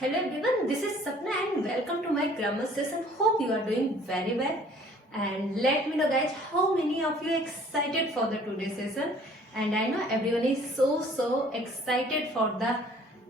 Hello everyone, this is Sapna and welcome to my grammar session. Hope you are doing very well. And let me know guys, how many of you excited for the today's session? And I know everyone is so excited for the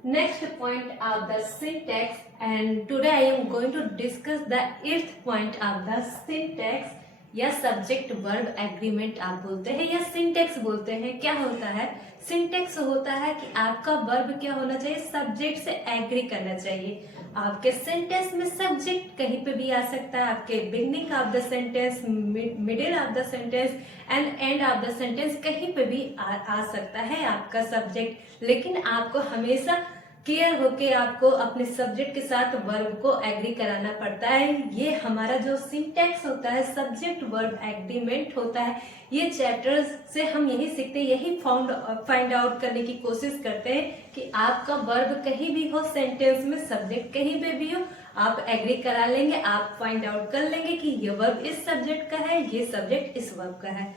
next point of the syntax. And today I am going to discuss the 8th point of the syntax या subject verb agreement आप बोलते हैं या syntax बोलते हैं। क्या होता है? सिंटेक्स होता है कि आपका वर्ब क्या होना चाहिए, सब्जेक्ट से एग्री करना चाहिए। आपके सेंटेंस में सब्जेक्ट कहीं पे भी आ सकता है, आपके beginning of the sentence, middle of the sentence and end of the sentence कहीं पे भी आ सकता है आपका सब्जेक्ट। लेकिन आपको हमेशा केयर होके आपको अपने सब्जेक्ट के साथ वर्ब को एग्री कराना पड़ता है। ये हमारा जो सिंटैक्स होता है, सब्जेक्ट वर्ब एग्रीमेंट होता है, ये चैप्टर्स से हम यही सीखते हैं, यही फाइंड आउट करने की कोशिश करते हैं कि आपका वर्ब कहीं भी हो, सेंटेंस में सब्जेक्ट कहीं पे भी हो, आप एग्री करा लेंगे, आप फाइंड आउट कर लेंगे कि ये वर्ब इस सब्जेक्ट का है, ये सब्जेक्ट इस वर्ब का है।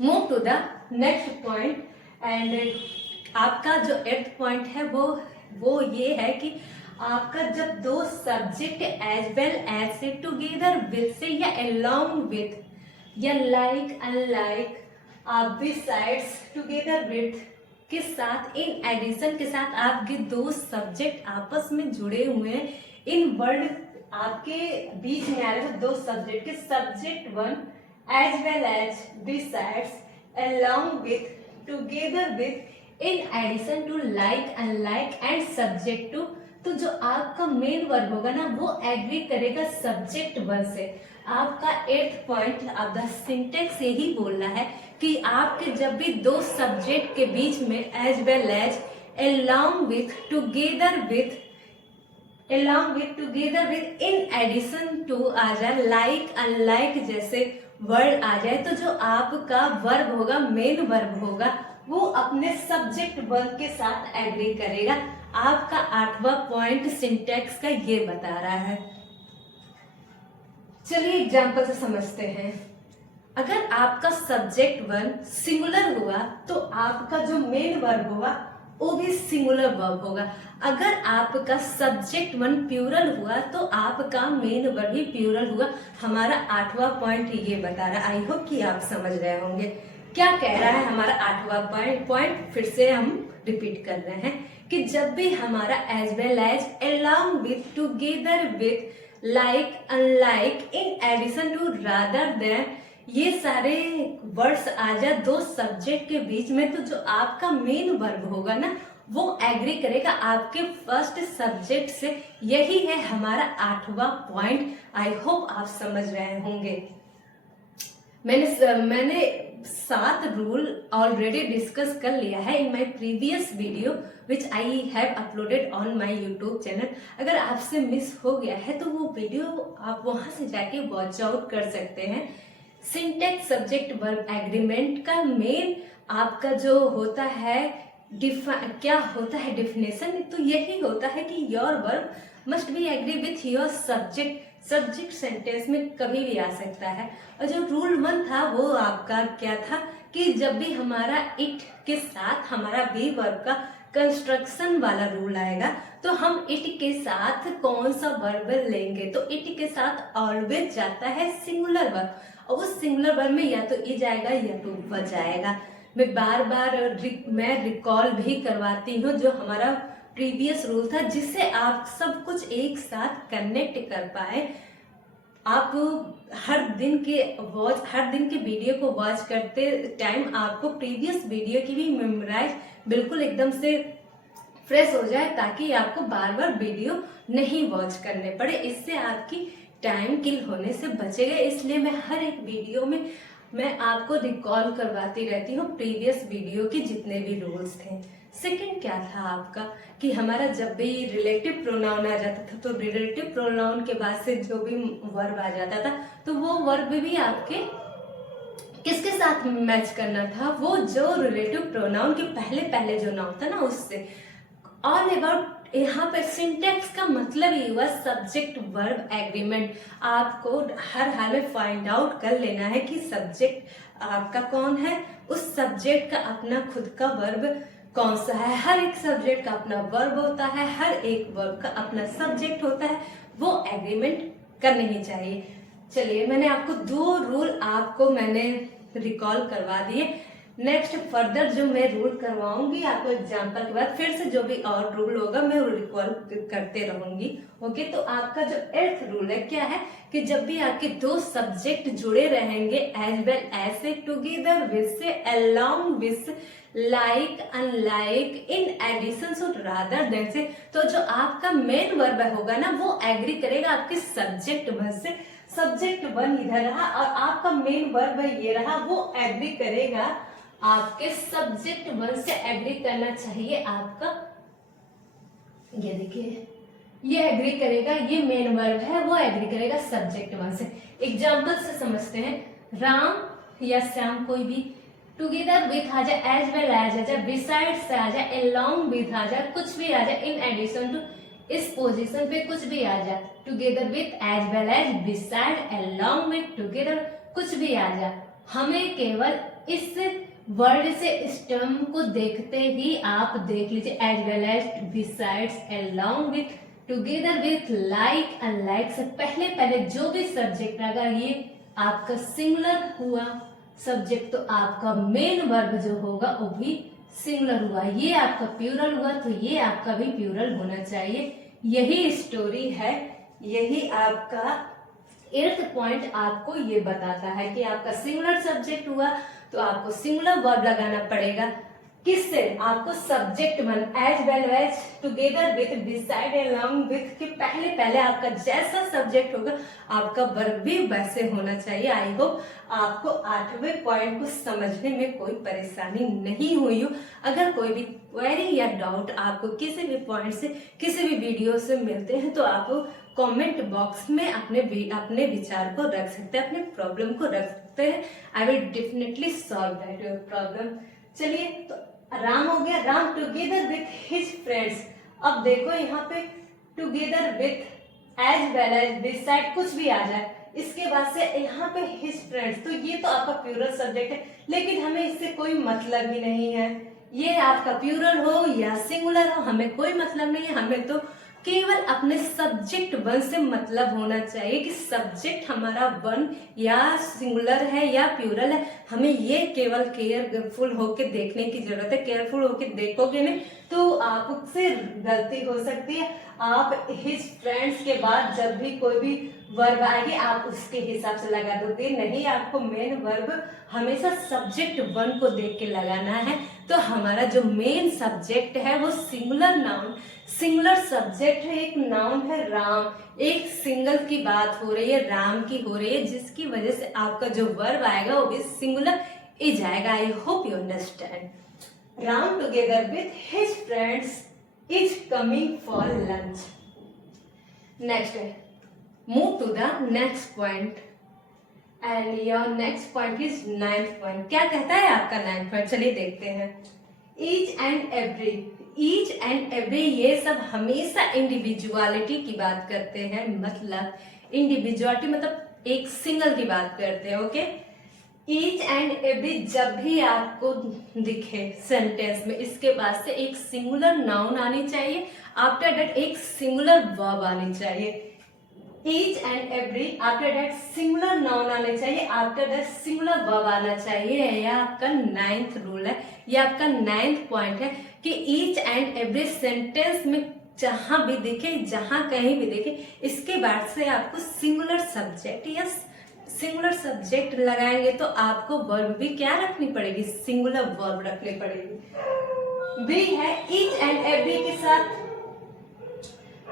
Move to the next point and आपका जो 8th पॉइंट है वो ये है कि आपका जब दो सब्जेक्ट एज वेल एज से टुगेदर विद से या अलोंग विद या like unlike besides together with के साथ, इन एडिशन के साथ आपके दो सब्जेक्ट आपस में जुड़े हुए हैं। इन वर्ड आपके बीच में आ रहे दो सब्जेक्ट के, subject one as well as besides along with together with in addition to like unlike and subject two. तो जो आपका मेन वर्ब होगा ना वो एग्री करेगा सब्जेक्ट वन से। आपका 8th point of the syntax यही बोल रहा है कि आपके जब भी दो सब्जेक्ट के बीच में as well as along with together with in addition to आ जाए, लाइक अनलाइक जैसे वर्ड आ जाए, तो जो आपका वर्ब होगा, मेन वर्ब होगा, वो अपने सब्जेक्ट वर्ब के साथ एग्री करेगा। आपका 8वां पॉइंट सिंटैक्स का ये बता रहा है। चलिए एग्जांपल से समझते हैं। अगर आपका सब्जेक्ट वन सिंगुलर हुआ तो आपका जो मेन वर्ब होगा वो भी सिंगुलर वर्ब होगा। अगर आपका सब्जेक्ट वन प्लूरल हुआ तो आपका मेन वर्ब भी प्लूरल हुआ। हमारा 8वां पॉइंट ये बता रहा है। आई होप कि आप समझ रहे होंगे क्या कह रहा है हमारा 8वां पॉइंट। फिर से हम रिपीट कर रहे हैं कि जब भी हमारा as well as along with together with like unlike in addition to rather than, ये सारे वर्ड्स आ जाए दो सब्जेक्ट के बीच में, तो जो आपका मेन वर्ब होगा ना वो एग्री करेगा आपके फर्स्ट सब्जेक्ट से। यही है हमारा 8वां पॉइंट। आई होप आप समझ रहे होंगे। मैंने 7 रूल ऑलरेडी डिस्कस कर लिया है in my previous video which I have uploaded on my YouTube channel. अगर आपसे मिस हो गया है तो वो वीडियो आप वहां से जाके वॉच आउट कर सकते हैं। सिंटैक्स सब्जेक्ट वर्ब एग्रीमेंट का मेन आपका जो होता है क्या होता है डेफिनेशन, तो यही होता है कि your verb must be agree with your subject sentence में कभी भी आ सकता है। और जो रूल 1 था वो आपका क्या था कि जब भी हमारा इट के साथ हमारा बी वर्ब का कंस्ट्रक्शन वाला रूल आएगा तो हम इट के साथ कौन सा वर्ब लेंगे, तो इट के साथ ऑलवेज जाता है सिंगुलर वर्ब, और उस सिंगुलर वर्ब में या तो ई जाएगा या तो व जाएगा। मैं बार मैं रिकॉल भी करवाती हूँ जो हमारा प्रीवियस रूल था, जिससे आप सब कुछ एक साथ कनेक्ट कर पाए। आप हर दिन के वीडियो को वॉच करते टाइम आपको प्रीवियस वीडियो की भी मेमोराइज बिल्कुल एकदम से फ्रेश हो जाए, ताकि आपको बार बार वीडियो नहीं वॉच करने पड़े। इससे आपकी टाइम किल होने से बचेगा। इसलिए मैं हर एक वीडियो में मैं आपको रिकॉल करवाती रहती हूँ प्रीवियस वीडियो के जितने भी रूल्स थे। सेकंड क्या था आपका कि हमारा जब भी रिलेटिव प्रोनाउन आ जाता था तो रिलेटिव प्रोनाउन के बाद से जो भी वर्ब आ जाता था तो वो वर्ब भी आपके किसके साथ मैच करना था, वो जो रिलेटिव प्रोनाउन के पहले जो नाउन था ना उससे। ऑल अबाउट यहाँ पर सिंटैक्स का मतलब ही हुआ सब्जेक्ट वर्ब एग्रीमेंट। आपको हर हाल में फाइंड आउट कर लेना है कि सब्जेक्ट आपका कौन है, उस सब्जेक्ट का अपना खुद का वर्ब कौन सा है। हर एक सब्जेक्ट का अपना वर्ब होता है, हर एक वर्ब का अपना सब्जेक्ट होता है, वो एग्रीमेंट करने ही चाहिए। चलिए, मैंने आपको 2 रूल आपको मैंने रिकॉल करवा दिए। नेक्स्ट फर्दर जो मैं रूल करवाऊंगी आपको एग्जाम्पल के बाद, फिर से जो भी और रूल होगा मैं रिकॉल करते रहूंगी। ओके, तो आपका जो 8th रूल है क्या है कि जब भी आपके 2 सब्जेक्ट जुड़े रहेंगे एज वेल ऐसे, टुगेदर विद से, along with, like, unlike, in addition to, rather than से, तो जो आपका मेन वर्ब होगा ना वो एग्री करेगा आपके सब्जेक्ट वर्ब से। सब्जेक्ट 1 इधर रहा और आपका मेन वर्ब ये रहा, वो एग्री करेगा आपके सब्जेक्ट 1 से। एग्री करना चाहिए आपका, ये देखिए, ये एग्री करेगा, ये मेन वर्ब है, वो एग्री करेगा सब्जेक्ट 1 से। एग्जाम्पल से समझते हैं, राम या श्याम कोई भी, टुगेदर विथ आ जाए, एज वेल एज आ जाए, बिसाइड से आ जाए, अलोंग विथ आ जाए, कुछ भी आ जाए, इन एडिशन टू, इस पोजीशन पे कुछ भी आ जाए, together with, as well as, beside, along with, together, कुछ भी आ जाए, हमें केवल इस वर्ड से इस टर्म को देखते ही आप देख लीजिए, as well as, besides, along with, together with, like, unlike से पहले पहले जो भी सब्जेक्ट आएगा ये आपका सिंगुलर हुआ सब्जेक्ट, तो आपका मेन वर्ब जो होगा वो भी सिंगुलर हुआ। ये आपका प्लूरल हुआ तो ये आपका भी प्लूरल होना चाहिए। यही स्टोरी है, यही आपका 8th पॉइंट आपको ये बताता है कि आपका सिंगुलर सब्जेक्ट हुआ तो आपको सिंगुलर वर्ब लगाना पड़ेगा। किससे? आपको subject 1 as well as, together with, beside, along with के पहले पहले आपका जैसा सब्जेक्ट होगा आपका वर्ब भी वैसे होना चाहिए। आई होप आपको 8वें पॉइंट को समझने में कोई परेशानी नहीं हुई हो। अगर कोई भी क्वेरी या डाउट आपको किसी भी पॉइंट से, किसी भी वीडियो से मिलते हैं तो आप कमेंट बॉक्स में अपने विचार को रख सकते हैं, अपने प्रॉब्लम को रख सकते हैं। I will definitely solve that your problem. चलिए, तो राम हो गया, Ram together with his friends. अब देखो यहाँ पे together with, as well as, beside, कुछ भी आ जाए, इसके बाद से यहाँ पे हिज फ्रेंड्स, तो ये तो आपका प्लूरल सब्जेक्ट है, लेकिन हमें इससे कोई मतलब ही नहीं है। ये आपका प्लूरल हो या सिंगुलर हो हमें कोई मतलब नहीं है। हमें तो केवल अपने सब्जेक्ट 1 से मतलब होना चाहिए कि सब्जेक्ट हमारा 1 या सिंगुलर है या प्लूरल है। हमें ये केवल केयरफुल होके देखने की जरूरत है। केयरफुल होके देखोगे नहीं तो आपसे गलती हो सकती है। आप हिज फ्रेंड्स के बाद जब भी कोई भी वर्ब आएगी आप उसके हिसाब से लगा दोगे, नहीं, आपको मेन वर्ब हमेशा सब्जेक्ट 1 को देख के लगाना है। तो हमारा जो मेन सब्जेक्ट है वो सिंगुलर नाउन, सिंगुलर सब्जेक्ट है, एक नाउन है राम, एक सिंगल की बात हो रही है, राम की हो रही है, जिसकी वजह से आपका जो वर्ब आएगा वो भी सिंगुलर ही जाएगा। I hope you understand. Ram together with his friends is coming for lunch. Next है, move to the next point and your next point is 9th point. क्या कहता है आपका 9th पॉइंट? चलिए देखते हैं। Each and every, each and every ये सब हमेशा इंडिविजुअलिटी की बात करते हैं। मतलब इंडिविजुअलिटी मतलब एक सिंगल की बात करते हैं। ओके, ईच एंड एवरी जब भी आपको दिखे सेंटेंस में, इसके बाद से एक सिंगुलर नाउन आनी चाहिए, आफ्टर दैट एक सिंगुलर वर्ब आनी चाहिए। Each and every, after that singular noun आने चाहिए, आफ्टर दैट सिंगुलर वर्ब आना चाहिए। यह आपका 9th रूल है, यह आपका 9th पॉइंट है कि ईच एंड एवरी सेंटेंस में जहां भी दिखे, जहां कहीं भी दिखे, इसके बाद से आपको सिंगुलर सब्जेक्ट या सिंगुलर सब्जेक्ट लगाएंगे तो आपको वर्ब भी क्या रखनी पड़ेगी? सिंगुलर वर्ब रखनी पड़ेगी। बी है, ईच एंड एवरी के साथ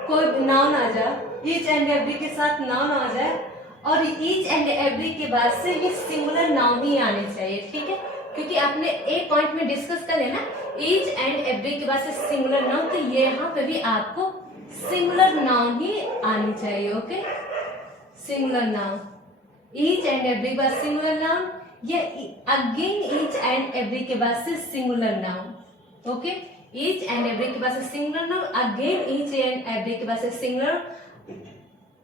कोई नाउन आ जाए, ईच एंड एवरी के साथ नाउन आ जाए और ईच एंड एवरी के बाद से ये सिंगुलर नाउन ही आने चाहिए। ठीक है, क्योंकि आपने एक पॉइंट में डिस्कस कर लेना ईच एंड एवरी के बाद से सिंगुलर नाउन, तो ये यहाँ पे भी आपको सिंगुलर नाउन ही आनी चाहिए। Okay, singular noun, each and every के बाद सिंगुलर नाउन या अगेन ईच एंड एवरी के बाद से singular noun. Okay, each and every के बाद से singular noun, again each and every के बाद से सिंगुलर,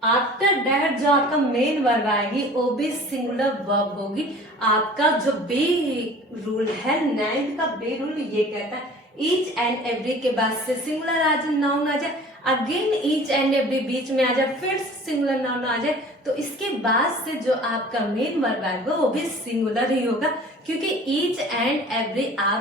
आफ्टर दैट जो आपका मेन वर्ब आएगी वो भी सिंगुलर वर्ब होगी। आपका जो बी रूल है, 9th का बी रूल ये कहता है ईच एंड एवरी के बाद से सिंगुलर नाउन आ जाए, अगेन ईच एंड एवरी बीच में आ जाए, फिर सिंगुलर नाउन आ जाए, तो इसके बाद से जो आपका मेन वर्ब आएगा वो भी सिंगुलर ही होगा, क्योंकि ईच एंड एवरी आप।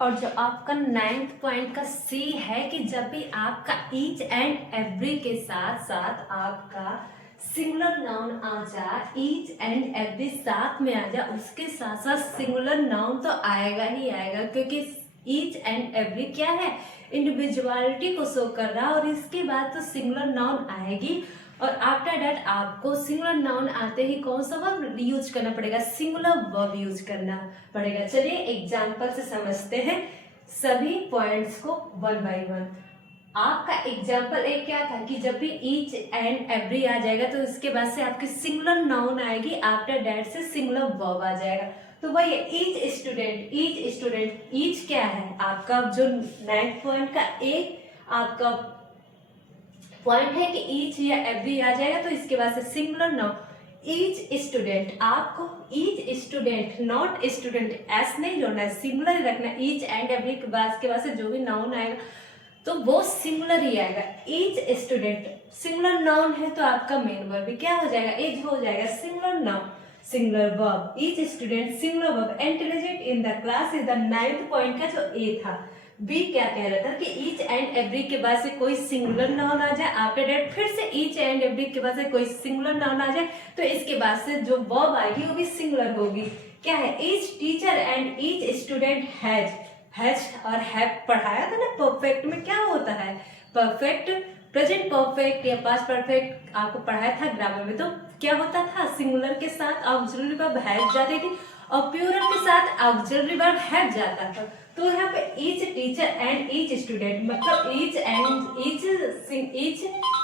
और जो आपका 9th पॉइंट का सी है कि जब भी आपका ईच एंड एवरी के साथ साथ आपका सिंगुलर नाउन आ जाए, ईच एंड एवरी साथ में आ जाए, उसके साथ साथ सिंगुलर नाउन तो आएगा ही आएगा, क्योंकि ईच एंड एवरी क्या है, इंडिविजुअलिटी को शो कर रहा है, और इसके बाद तो सिंगुलर नाउन आएगी। और आफ्टर दैट आपको सिंगुलर नाउन आते ही कौन सा वर्ब यूज करना पड़ेगा, सिंगुलर वर्ब यूज करना पड़ेगा। चलिए एग्जांपल से समझते हैं सभी पॉइंट्स को वन बाय वन। आपका एग्जांपल एक क्या था कि जब भी ईच एंड एवरी आ जाएगा तो इसके बाद से आपकी सिंगुलर नाउन आएगी, आफ्टर दैट से सिंगुलर वर्ब आ जाएगा। तो वही each student, each student, each क्या है आपका जो 9th पॉइंट का एक आपका पॉइंट है कि ईच या एवरी आ जाएगा, तो इसके बाद से सिंगुलर नाउन ईच स्टूडेंट, आपको each student not student S नहीं जोड़ना है, सिंगुलर ही रखना है। ईच एंड एवरी के बाद से जो भी नाउन आएगा तो वो सिंगुलर ही आएगा। ईच स्टूडेंट सिंगुलर नाउन है तो आपका मेन वर्ब भी क्या हो जाएगा, इज हो जाएगा, singular noun singular verb. Each student singular verb. Intelligent in the class is the 9th point का जो ए था। बी क्या कह रहा था कि ईच एंड एवरी के बाद से कोई सिंगुलर नाउन आ जाए, आफ्टर दैट फिर से ईच एंड एवरी के बाद से कोई सिंगुलर नाउन आ जाए, तो इसके बाद से जो वर्ब आएगी वो भी सिंगुलर होगी। क्या है, each teacher and each student has और हैव पढ़ाया था ना परफेक्ट में, क्या होता है परफेक्ट, प्रेजेंट परफेक्ट या पास्ट परफेक्ट आपको पढ़ाया था ग्रामर में, तो क्या होता था सिंगुलर के साथ ऑक्सिलरी वर्ब हैज जाती थी और प्लूरल के साथ ऑक्सिलरी वर्ब हैव जाता था। तो यहाँ पे each teacher and each student मतलब each and each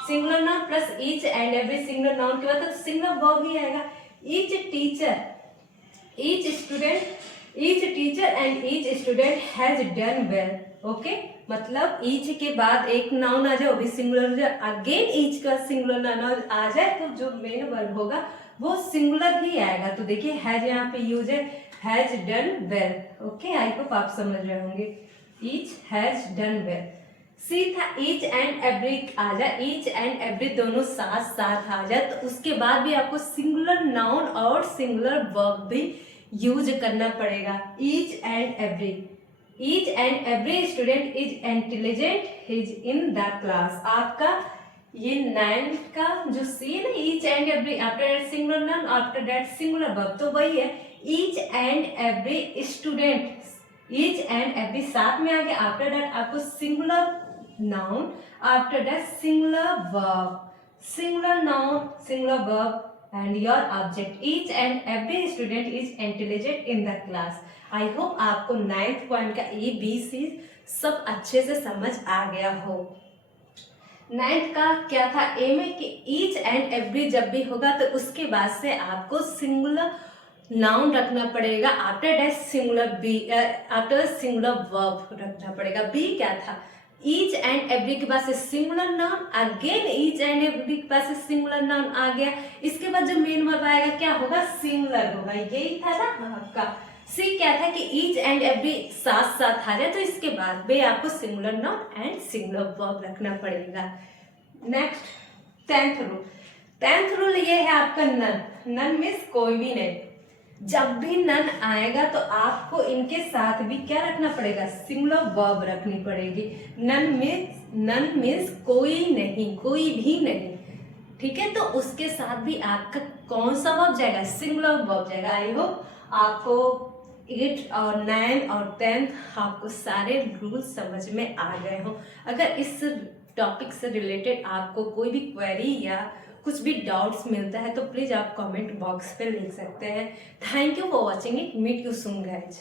singular noun plus each and every singular noun के बाद तो सिंगुलर वर्ब ही आएगा। Each teacher, each student, each teacher and each student has done well. Okay, मतलब each के बाद एक नाउन आ जाए वो भी सिंगुलर हो जाए, अगेन ईच का सिंगुलर नाउन आ जाए तो जो मेन वर्ब होगा वो सिंगुलर ही आएगा। तो देखिए हैज यहाँ पे यूज है, has done well. Okay, I hope आप समझ रहे होंगे, ईच हैज डन वेल। सी था ईच एंड एवरी आ जाए, ईच एंड एवरी दोनों साथ साथ आ जाए, तो उसके बाद भी आपको सिंगुलर नाउन और सिंगुलर वर्ब भी यूज करना पड़ेगा। Each and every, each and every student is intelligent is in the class. आपका ये 9th का जो सी है ना, each and every after singular noun after that singular verb, तो वही है each and every student, each and every साथ में आ गया, आफ्टर दैट आपको singular noun after that singular verb, singular noun singular verb and your object. Each and every student is intelligent in the class. I hope आपको 9th point का A B C सब अच्छे से समझ आ गया हो। 9th का क्या था ए में कि ईच एंड एवरी जब भी होगा तो उसके बाद से आपको सिंगुलर नाउन रखना पड़ेगा, after that singular be after singular verb रखना पड़ेगा। बी क्या था, ईच एंड एवरी के पास से singular noun, again each and every के पास से सिंगुलर नाउन आ गया, इसके बाद जो मेन वर्ब आएगा क्या होगा, सिंगुलर होगा। यही था ना आपका। सी क्या था कि ईच एंड एवरी साथ साथ आ जाए, तो इसके बाद भी आपको singular noun and singular verb रखना पड़ेगा। Next 10th rule. 10th rule ये है आपका नन। नन मीन्स कोई भी नहीं। जब भी नन आएगा तो आपको इनके साथ भी क्या रखना पड़ेगा, सिंगुलर वर्ब रखनी पड़ेगी। नन मीन्स कोई नहीं, कोई भी नहीं, ठीक है। तो उसके साथ भी आपका कौन सा वर्ब जाएगा, सिंगुलर वर्ब जाएगा। आई होप आपको 8 और 9 और 10th आपको सारे रूल समझ में आ गए हो। अगर इस टॉपिक से रिलेटेड आपको कोई भी क्वेरी या कुछ भी डाउट्स मिलता है तो प्लीज आप कमेंट बॉक्स पे लिख सकते हैं। Thank you for watching it, meet you soon guys.